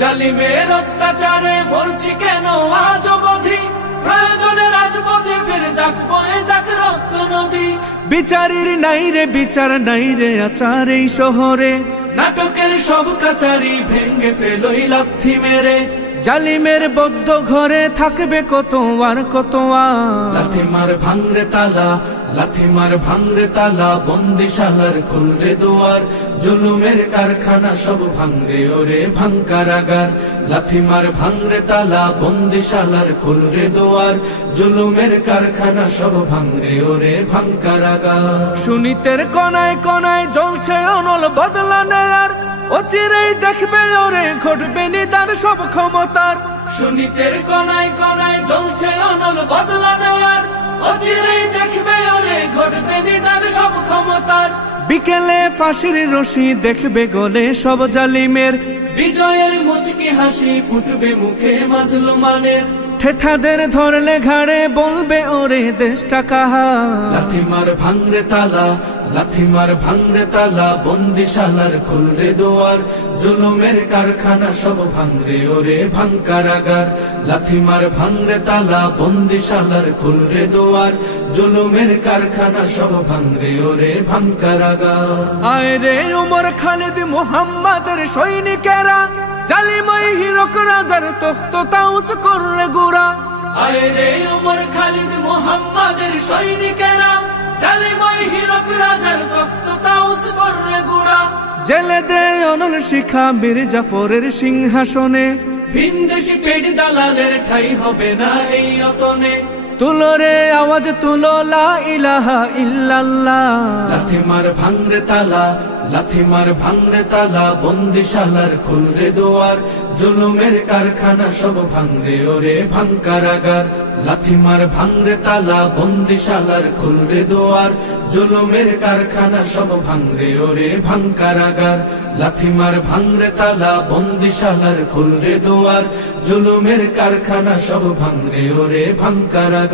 জালিমের অত্যাচারে মরছি কেন আজ অবধি, প্রয়োজনে রাজপথে ফিরে যাক বয়ে যাক রক্ত নদী। বিচারের নাই রে বিচার নাই রে আচার এই শহরে, নাটকের সব কাচারি ভেঙ্গে ফেলোই লাথি মেরে। জালিমের বদ্ধ ঘরে থাকবে কত আর কত আর। লাথি মার ভাঙরে তালা, লাথি মার ভাঙরে তালা, বন্দিশালার খুলরে দুয়ার। জুলুমের কারখানা সব ভাঙরে ওরে ভাঙ কারাগার। লাথি মার ভাঙরে তালা, বন্দিশালার খুলরে দুয়ার। জুলুমের কারখানা সব ভাঙরে ওরে ভাঙ কারাগার। সুনীতের কনায় কনায় জ্বলছে অনল বদলা নেয়ার, অচিরেই দেখবে ওরে ঘটবে নিদার সব ক্ষমতার। সুনীতের কনায় কনায় জ্বলছে অনল বদলা নেয়ার, অচিরেই দেখবে ওরে ঘটবে নিদার সব ক্ষমতার। বিকেলে ফাঁসির রশি দেখবে গলে সব জালিমের, বিজয়ের মুচকি হাসি ফুটবে মুখে মাজলুমানের। ঠেঠাদের ধরলে ঘাড়ে বলবে ওরে দেশটা কাহার। লাথি মার ভাঙরে তালা, লাথি মার ভাঙরে তালা, বন্দিশালার খুলরে দুয়ার। জুলুমের কারখানা সব ভাঙরে ওরে ভাঙ কারাগার। লাথি মার ভাঙরে তালা, বন্দিশালার খুলরে দুয়ার। জুলুমের কারখানা সব ভাঙরে ওরে ভাঙ কারাগার। আয় রে উমর খালিদ মুহাম্মাদের সৈনিকেরা, জালিমই হীরক রাজার তখ্ত তাউস কররে গুড়া। আয় রে উমর খালিদ মুহাম্মাদের সৈনিকেরা, জালিমই হীরক রাজার তখ্ত তাউস কররে গুড়া। জেলে দে অনল শিখা বীর জাফরের সিংহাসনে, ভিনদেশি পেট দালালের ঠাই হবে না এই অতনে। তুলো রে আওয়াজ তুলো লা ইলাহা ইল্লাল্লাহ। লাথি মার ভাঙরে তালা, লাথি মার ভাঙরে তালা, বন্দিশালার খুলরে দুয়ার। জুলুমের কারখানা সব ভাঙরে ওরে ভাঙ কারাগার। লাথি মার ভাঙরে তালা, বন্দিশালার খুলরে দুয়ার। জুলুমের কারখানা সব ভাঙরে ওরে ভাঙ কারাগার। লাথি মার ভাঙরে তালা, বন্দিশালার খুলরে দুয়ার। জুলুমের কারখানা সব ভাঙরে ওরে ভাঙ কারাগার।